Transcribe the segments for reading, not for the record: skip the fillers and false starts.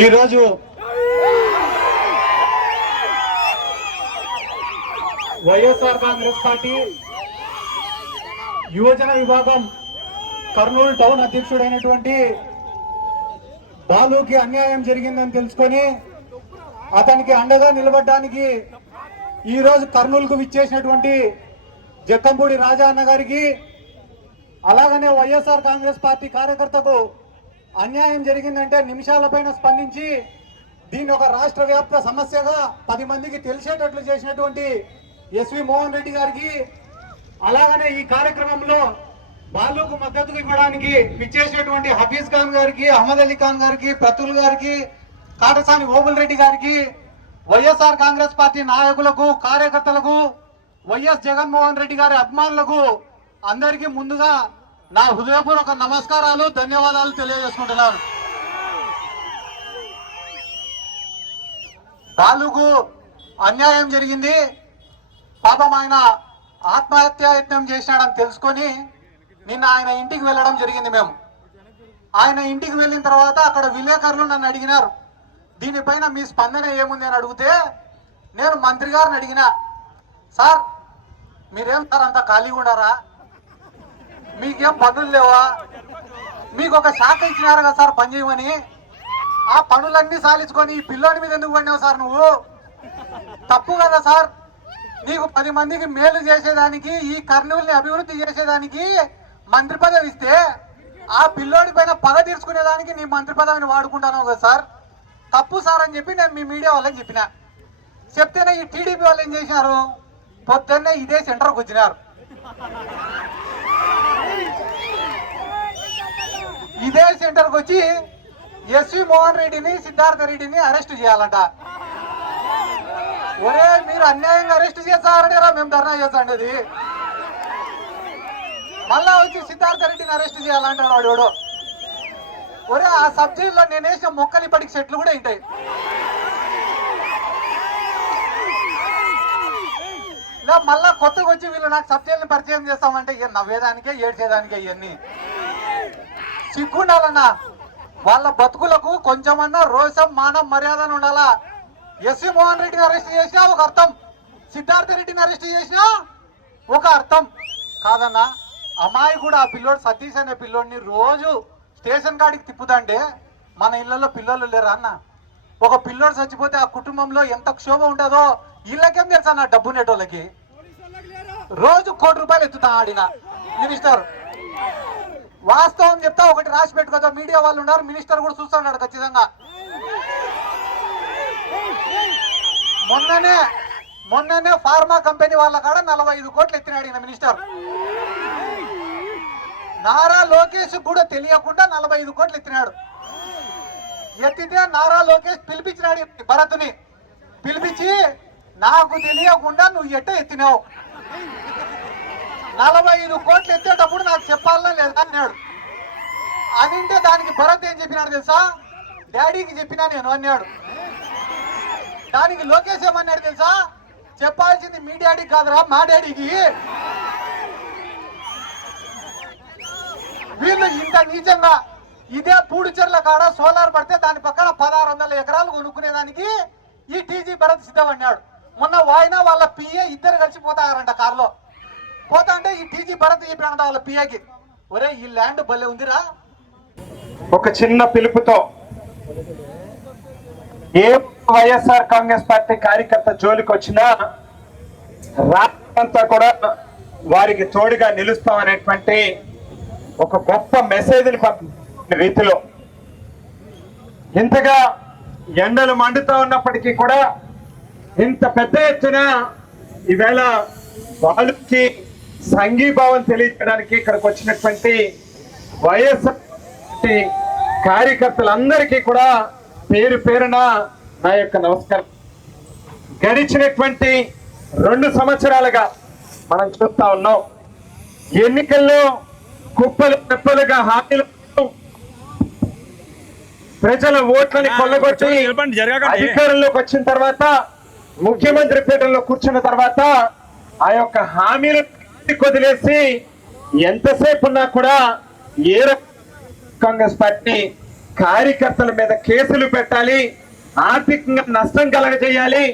ఈరోజు వైఎస్ఆర్ కాంగ్రెస్ పార్టీ యువజన విభాగం కర్నూలు టౌన్ అధ్యక్షుడైనటువంటి బాలుకి అన్యాయం జరిగిందని తెలుసుకొని అతనికి అండగా నిలబడడానికి ఈరోజు కర్నూలుకు విచ్చేసినటువంటి జక్కంపూడి రాజా అన్న గారికి, అలాగనే వైఎస్ఆర్ కాంగ్రెస్ పార్టీ కార్యకర్తకు అన్యాయం జరిగిందంటే నిమిషాల పైన స్పందించి దీన్ని ఒక రాష్ట్ర వ్యాప్త సమస్యగా 10 మందికి తెలిసేటట్లు చేసినటువంటి ఎస్వి మోహన్ రెడ్డి గారికి, అలాగనే ఈ కార్యక్రమంలో బాలుకు మద్దతు ఇవ్వడానికి విచ్చేసినటువంటి హఫీజ్ ఖాన్ గారికి, అహ్మద్ అలీ ఖాన్ గారికి, ప్రతుల్ గారికి, కాటసాని ఓబుల్ రెడ్డి గారికి, వైఎస్ఆర్ కాంగ్రెస్ పార్టీ నాయకులకు, కార్యకర్తలకు, వైఎస్ జగన్మోహన్ రెడ్డి గారి అభిమానులకు అందరికీ ముందుగా నా హృదయపూర్వక నమస్కారాలు, ధన్యవాదాలు తెలియజేసుకుంటున్నాను. బాలుకు అన్యాయం జరిగింది, పాపం ఆయన ఆత్మహత్యాయత్నం చేసినాడని తెలుసుకొని నిన్న ఆయన ఇంటికి వెళ్ళడం జరిగింది. మేము ఆయన ఇంటికి వెళ్ళిన తర్వాత అక్కడ విలేకరులు నన్ను అడిగినారు, దీనిపైన మీ స్పందన ఏముంది అని అడిగితే నేను మంత్రి గారిని అడిగినా, సార్ మీరేం సార్ అంతా ఖాళీగా ఉండారా, మీకేం పనులు లేవా, మీకు ఒక శాఖ ఇచ్చినారు కదా సార్ పని చేయమని, ఆ పనులన్నీ సాలించుకొని ఈ పిల్లోని మీద ఎందుకు పడినావు సార్, నువ్వు తప్పు కదా సార్, నీకు 10 మందికి మేలు చేసేదానికి, ఈ కర్నూలుని అభివృద్ధి చేసేదానికి మంత్రి పదవి ఇస్తే ఆ పిల్లోడి పైన పగ తీర్చుకునేదానికి నీ మంత్రి పదవిని వాడుకుంటాను కదా సార్, తప్పు సార్ అని చెప్పి నేను మీ మీడియా వాళ్ళకి చెప్పిన. చెప్తేనే ఈ టీడీపీ వాళ్ళు ఏం చేసినారు, పొద్దున్నే ఇదే సెంటర్కి వచ్చినారు. ఇదే సెంటర్కి వచ్చి ఎస్వి మోహన్ రెడ్డిని, సిద్ధార్థ రెడ్డిని అరెస్ట్ చేయాలంట. ఒరే మీరు అన్యాయంగా అరెస్ట్ చేస్తారని మేము ధర్నా చేస్తాండి. మళ్ళా వచ్చి సిద్ధార్థ రెడ్డిని అరెస్ట్ చేయాలంటాడు వాడు. ఒరే ఆ సబ్జెక్టులో నేను వేసిన మొక్కలు ఇప్పటికి చెట్లు కూడా ఉంటాయి. ఇలా మళ్ళా కొత్తగా వచ్చి వీళ్ళు నాకు సబ్జెక్టుని పరిచయం చేస్తామంటే నవ్వేదానికే ఏడ్చేదానికే ఇవన్నీ సిగ్గుండాలన్నా. వాళ్ళ బతుకులకు కొంచెమన్నా రోషం, మానం, మర్యాదను ఉండాలా. ఎస్వి మోహన్ రెడ్డిని అరెస్ట్ చేసినా ఒక అర్థం, సిద్ధార్థ రెడ్డిని అరెస్ట్ చేసినా ఒక అర్థం కాదన్నా. అమ్మాయి కూడా ఆ పిల్లోడు సతీష్ అనే పిల్లోడిని రోజు స్టేషన్ కాడికి తిప్పుతాంటే మన ఇళ్లలో పిల్లలు లేరా అన్న. ఒక పిల్లోడు చచ్చిపోతే ఆ కుటుంబంలో ఎంత క్షోభ ఉంటుందో వీళ్ళకేం తెలుసా అన్న, డబ్బు నెటోళ్ళకి. రోజు ₹1 కోటి ఎత్తుతా ఆడిన మినిస్టర్. వాస్తవం చెప్తా, ఒకటి రాసి పెట్టుకోదా, మీడియా వాళ్ళు ఉన్నారు, మినిస్టర్ కూడా చూస్తున్నాడు ఖచ్చితంగా. మొన్ననే ఫార్మా కంపెనీ వాళ్ళ కాడ 45 కోట్లు ఎత్తినాడు ఈయన మినిస్టర్. నారా లోకేష్ కూడా తెలియకుండా 45 కోట్లు ఎత్తినాడు. ఎత్తితే నారా లోకేష్ పిలిపించినాడు భరత్ని, పిలిపించి నాకు తెలియకుండా నువ్వు ఎట్ట ఎత్తినావు, 45 కోట్లు ఎత్తేటప్పుడు నాకు చెప్పాలన్నా లేదా అన్నాడు. అదింటే దానికి భరత్ ఏం చెప్పినాడు తెలుసా, డాడీకి చెప్పినా నేను అన్నాడు. దానికి లోకేష్ ఏమన్నాడు తెలుసా, చెప్పాల్సింది మీ డాడీకి కాదురా మా డాడీకి. వీళ్ళు ఇంత నీచంగా ఇదే పూడిచెర్ల కాడ సోలార్ పడితే దాని పక్కన 1600 ఎకరాలు కొనుక్కునేదానికి ఈ టీజీ భరత్ సిద్ధమన్నాడు. మొన్న వాయినా వాళ్ళ పిఏ ఇద్దరు కలిసి పోతారంట కారులో. పోతా అంటే ఈ టీజీ భరత్ చెప్పినంట వాళ్ళ పిఏకి, ఒరే ఈ ల్యాండ్ భలే ఉందిరా. ఒక చిన్న పిలుపుతో ఏ వైఎస్ఆర్ కాంగ్రెస్ పార్టీ కార్యకర్త జోలికి వచ్చినా రాష్ట్రంతా కూడా వారికి తోడుగా నిలుస్తామనేటువంటి ఒక గొప్ప మెసేజ్ని పంపిన రీతిలో ఇంతగా ఎండలు మండుతూ ఉన్నప్పటికీ కూడా ఇంత పెద్ద ఎత్తున ఈవేళ వాళ్ళకి సంఘీభావం తెలియజేయడానికి ఇక్కడికి వచ్చినటువంటి వైఎస్ఆర్ కార్యకర్తలందరికీ కూడా పేరు పేరున నా యొక్క నమస్కారం. గడిచినటువంటి 2 సంవత్సరాలుగా మనం చూస్తా ఉన్నాం, ఎన్నికల్లో కుప్పలు కుప్పలుగా హామీలు ప్రజల ఓట్లని కొల్లగొట్టి అధికారంలోకి వచ్చిన తర్వాత, ముఖ్యమంత్రి పీఠంలో కూర్చున్న తర్వాత ఆ యొక్క హామీలు వదిలేసి ఎంతసేపు ఉన్నా కూడా ఏ కాంగ్రెస్ పార్టీ కార్యకర్తల మీద కేసులు పెట్టాలి, ఆర్థికంగా నష్టం కలగజేయాలి,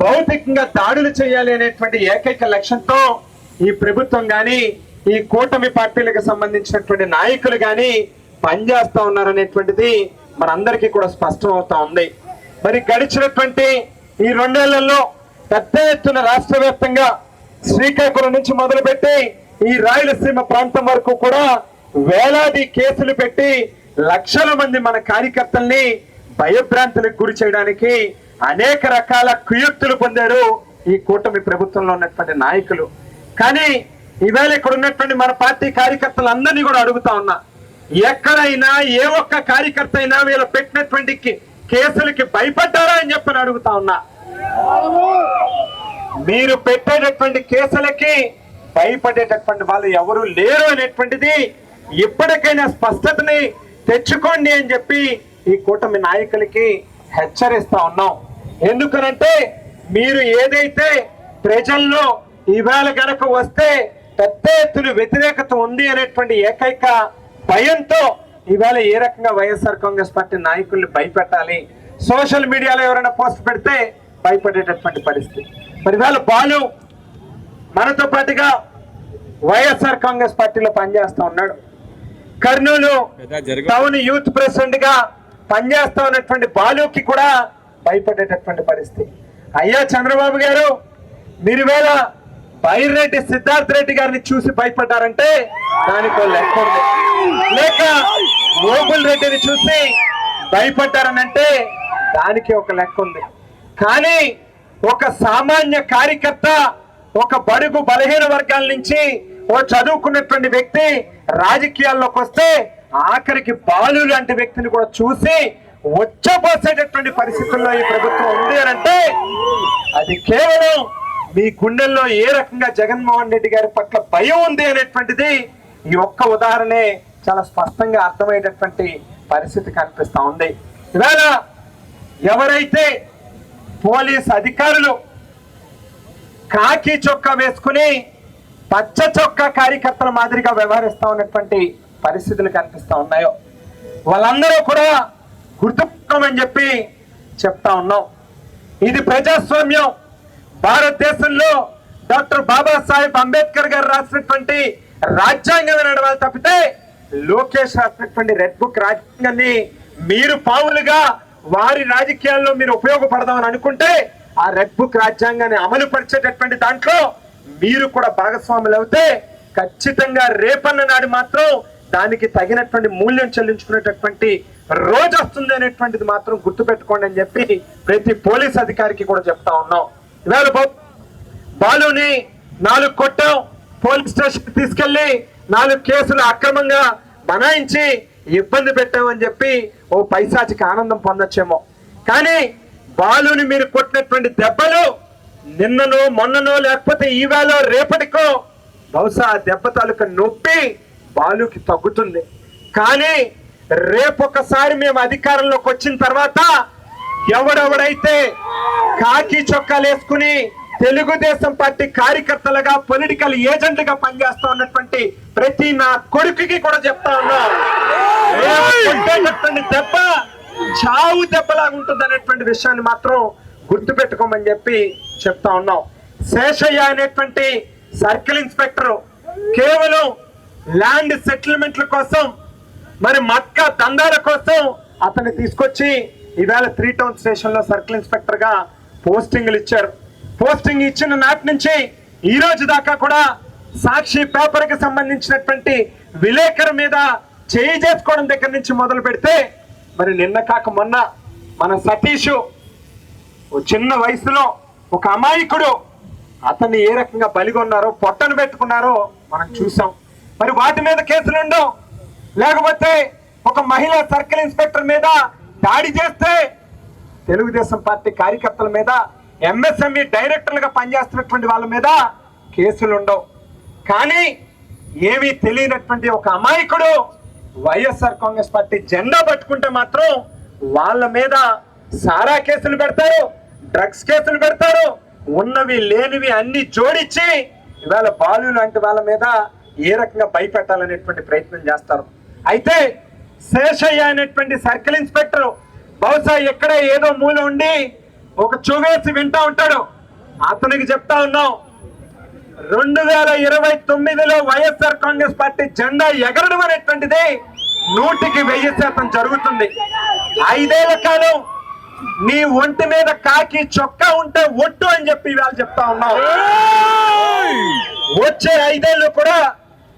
భౌతికంగా దాడులు చేయాలి అనేటువంటి ఏకైక లక్ష్యంతో ఈ ప్రభుత్వం గాని ఈ కూటమి పార్టీలకు సంబంధించినటువంటి నాయకులు గాని పనిచేస్తా ఉన్నారనేటువంటిది మనందరికీ కూడా స్పష్టం అవుతా ఉంది. మరి గడిచినటువంటి ఈ 2 నెలల్లో పెద్ద ఎత్తున రాష్ట్ర వ్యాప్తంగా శ్రీకాకుళం నుంచి మొదలుపెట్టి ఈ రాయలసీమ ప్రాంతం వరకు కూడా వేలాది కేసులు పెట్టి లక్షల మంది మన కార్యకర్తల్ని భయభ్రాంతులకు గురి చేయడానికి అనేక రకాల కుయుక్తులు పొందారు ఈ కూటమి ప్రభుత్వంలో ఉన్నటువంటి నాయకులు. కానీ ఈవేళ ఇక్కడ ఉన్నటువంటి మన పార్టీ కార్యకర్తలందరినీ కూడా అడుగుతా ఉన్నా, ఎక్కడైనా ఏ ఒక్క కార్యకర్త అయినా వీళ్ళు పెట్టినటువంటి కేసులకి భయపడ్డారా అని చెప్పని అడుగుతా ఉన్నా. మీరు పెట్టేటటువంటి కేసులకి భయపడేటటువంటి వాళ్ళు ఎవరు లేరు అనేటువంటిది ఇప్పటికైనా స్పష్టతని తెచ్చుకోండి అని చెప్పి ఈ కూటమి నాయకులకి హెచ్చరిస్తా ఉన్నాం. ఎందుకనంటే మీరు ఏదైతే ప్రజల్లో ఈవేళ గనక వస్తే పెద్ద ఎత్తున వ్యతిరేకత ఉంది అనేటువంటి ఏకైక భయంతో ఈవేళ ఏ రకంగా వైఎస్ఆర్ కాంగ్రెస్ పార్టీ నాయకుల్ని భయపెట్టాలి, సోషల్ మీడియాలో ఎవరైనా పోస్ట్ పెడితే భయపడేటటువంటి పరిస్థితి. మరి ఇవాళ బాలు మనతో పాటుగా వైఎస్ఆర్ కాంగ్రెస్ పార్టీలో పనిచేస్తా ఉన్నాడు. కర్నూలు టౌన్ యూత్ ప్రెసిడెంట్ గా పనిచేస్తా ఉన్నటువంటి బాలుకి కూడా భయపడేటటువంటి పరిస్థితి. అయ్యా చంద్రబాబు గారు, మీరు వేళ బైరెడ్డి సిద్ధార్థ రెడ్డి గారిని చూసి భయపడ్డారంటే దానికి లెక్క ఉంది, లేక మోగుల్ రెడ్డిని చూసి భయపడ్డారనంటే దానికి ఒక లెక్క ఉంది. కానీ ఒక సామాన్య కార్యకర్త, ఒక బడుగు బలహీన వర్గాల నుంచి ఓ చదువుకున్నటువంటి వ్యక్తి రాజకీయాల్లోకి వస్తే ఆఖరికి బాలు లాంటి వ్యక్తిని కూడా చూసి వచ్చపోసేటటువంటి పరిస్థితుల్లో ఈ ప్రభుత్వం ఉంది అంటే అది కేవలం మీ గుండెల్లో ఏ రకంగా జగన్మోహన్ రెడ్డి గారి పట్ల భయం ఉంది అనేటువంటిది ఈ ఒక్క ఉదాహరణే చాలా స్పష్టంగా అర్థమయ్యేటటువంటి పరిస్థితి కనిపిస్తా ఉంది. ఇవాళ ఎవరైతే పోలీస్ అధికారులు కాకి చొక్కా వేసుకుని పచ్చ చొక్కా కార్యకర్తల మాదిరిగా వ్యవహరిస్తా ఉన్నటువంటి పరిస్థితులు కనిపిస్తా ఉన్నాయో వాళ్ళందరూ కూడా గుర్తుపెట్టుకోమని చెప్పి చెప్తా ఉన్నాం. ఇది ప్రజాస్వామ్యం. భారతదేశంలో డాక్టర్ బాబాసాహెబ్ అంబేద్కర్ గారు రాసినటువంటి రాజ్యాంగం నడవాలి తప్పితే లోకేష్ రాసినటువంటి రెడ్ బుక్ రాజ్యాంగాన్ని మీరు పావులుగా వారి రాజకీయాల్లో మీరు ఉపయోగపడదామని అనుకుంటే ఆ రెడ్ బుక్ రాజ్యాంగాన్ని అమలు పరిచేటటువంటి దాంట్లో మీరు కూడా భాగస్వాములు అవుతే ఖచ్చితంగా రేపన్న నాడు మాత్రం దానికి తగినటువంటి మూల్యం చెల్లించుకునేటటువంటి రోజు వస్తుంది అనేటువంటిది మాత్రం గుర్తుపెట్టుకోండి అని చెప్పి ప్రతి పోలీస్ అధికారికి కూడా చెప్తా ఉన్నాం. ఇవాళ బాలుని 4 కొట్టాం, పోలీస్ స్టేషన్ తీసుకెళ్లి 4 కేసులు అక్రమంగా బనాయించి ఇబ్బంది పెట్టామని చెప్పి ఓ పైశాచిక ఆనందం పొందొచ్చేమో. కానీ బాలుని మీరు కొట్టినటువంటి దెబ్బలు నిన్ననో మొన్ననో లేకపోతే ఈవేళ రేపటికో బహుశా ఆ దెబ్బ తాలూకా నొప్పి బాలుకి తగ్గుతుంది. కానీ రేపొకసారి మేము అధికారంలోకి వచ్చిన తర్వాత ఎవడెవడైతే కాకి చొక్కాలు వేసుకుని తెలుగుదేశం పార్టీ కార్యకర్తలుగా పొలిటికల్ ఏజెంట్గా పనిచేస్తా ఉన్నటువంటి ప్రతి నా కొడుకుకి కూడా చెప్తా ఉన్నా, దెబ్బ చావు దెబ్బలాగా ఉంటుంది అనేటువంటి విషయాన్ని మాత్రం గుర్తుపెట్టుకోమని చెప్పి చెప్తా ఉన్నాం. శేషయ్య అనేటువంటి సర్కిల్ ఇన్స్పెక్టర్ కేవలం ల్యాండ్ సెటిల్మెంట్ల కోసం, మరి మక్క దందాల కోసం అతన్ని తీసుకొచ్చి ఇవాళ 3 టౌన్ స్టేషన్ లో సర్కిల్ ఇన్స్పెక్టర్ గా పోస్టింగ్లు ఇచ్చారు. పోస్టింగ్ ఇచ్చిన నాటి నుంచి ఈ రోజు దాకా కూడా సాక్షి పేపర్ కి సంబంధించినటువంటి విలేకరు మీద చేయి చేసుకోవడం దగ్గర నుంచి మొదలు పెడితే మరి నిన్న కాక మొన్న మన సతీష్ చిన్న వయసులో ఒక అమాయకుడు అతన్ని ఏ రకంగా బలిగొన్నారో పొట్టను పెట్టుకున్నారో మనం చూసాం. మరి వాటి మీద కేసులు ఉండవు, లేకపోతే ఒక మహిళా సర్కిల్ ఇన్స్పెక్టర్ మీద దాడి చేస్తే తెలుగుదేశం పార్టీ కార్యకర్తల మీద ఎంఎస్ఎంఈ డైరెక్టర్లుగా పనిచేస్తున్నటువంటి వాళ్ళ మీద కేసులు ఉండవు. కానీ ఏమీ తెలియనటువంటి ఒక అమాయకుడు వైఎస్ఆర్ కాంగ్రెస్ పార్టీ జెండా పట్టుకుంటే మాత్రం వాళ్ళ మీద సారా కేసులు పెడతారు, డ్రగ్స్ కేసులు పెడతారు, ఉన్నవి లేనివి అన్ని జోడించి ఇవాళ బాలు లాంటి వాళ్ళ మీద ఏ రకంగా భయపెట్టాలనేటువంటి ప్రయత్నం చేస్తారు. అయితే శేషయ్య అనేటువంటి సర్కిల్ ఇన్స్పెక్టర్ బహుశా ఎక్కడ ఏదో మూల ఉండి ఒక చువేసి వింటా ఉంటాడు. అతనికి చెప్తా ఉన్నాం, 2029లో వైఎస్ఆర్ కాంగ్రెస్ పార్టీ జెండా ఎగరడం అనేటువంటిది 100% జరుగుతుంది. 5 ఏళ్ల కాలం నీ ఒంటి మీద కాకి చొక్కా ఉంటే ఒట్టు అని చెప్పి ఇవాళ చెప్తా ఉన్నాం. వచ్చే 5 ఏళ్ళు కూడా